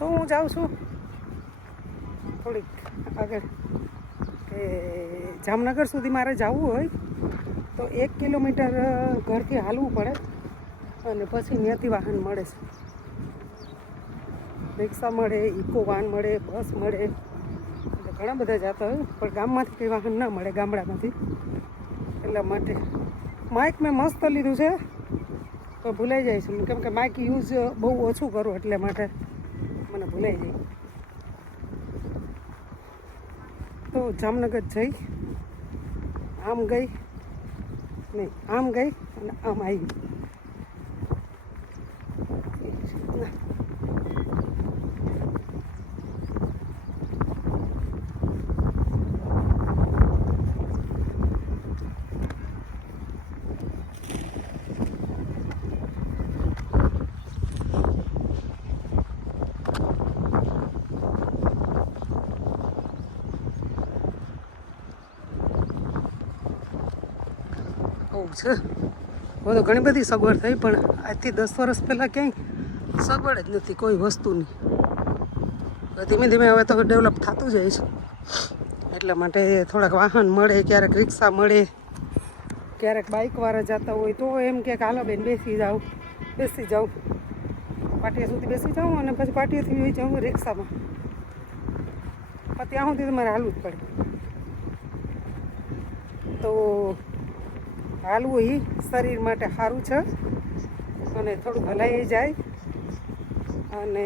તો હું જાઉં છું થોડીક આગળ કે જામનગર સુધી મારે જવું હોય તો 1 કિલોમીટર ઘરથી હાલવું પડે અને પછી ત્યાંથી વાહન મળે છે. રિક્ષા મળે, ઇકો વાન મળે, બસ મળે, એટલે ઘણા બધા જતા હોય પણ ગામમાંથી કંઈ વાહન ના મળે ગામડામાંથી. એટલા માટે માઇક મેં મસ્ત લીધું છે તો ભૂલાઈ જાય છે કેમ કે માઇક યુઝ બહુ ઓછું કરું એટલે માટે મને ભૂલાઈ જાય. તો જામનગર જઈ આમ ગઈ નહીં આમ ગઈ અને આમ આવી. છે હવે તો ઘણી બધી સગવડ થઈ પણ આજથી 10 વર્ષ પહેલાં ક્યાંય સગવડ જ નથી કોઈ વસ્તુની. ધીમે ધીમે હવે તો ડેવલપ થતું જાય છે એટલા માટે થોડાક વાહન મળે, ક્યારેક રિક્ષા મળે, ક્યારેક બાઇકવાળા જતા હોય તો એમ કે હાલો બેન બેસી જાઉં પાટિયા સુધી બેસી જાઉં અને પછી પાટિયાથી હોઈ જાઉં રિક્ષામાં. પણ ત્યાં સુધી તમારે હાલવું જ પડે. તો હાલવું એ શરીર માટે સારું છે અને થોડું હલાઈ જાય અને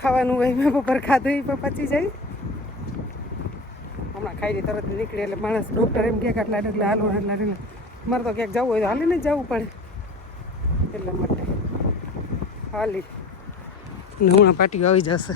ખાવાનું હોય મેં બપોર ખાધું એ પણ પચી જાય. હમણાં ખાઈને તરત નીકળે એટલે માણસ ડૉક્ટર એમ કહે કે આટલા ડગલા હાલો એટલા ડગલા. મારે તો ક્યાંક જવું હોય તો હાલીને જ જવું પડે એટલા માટે હાલી. હમણાં પાટીઓ આવી જશે.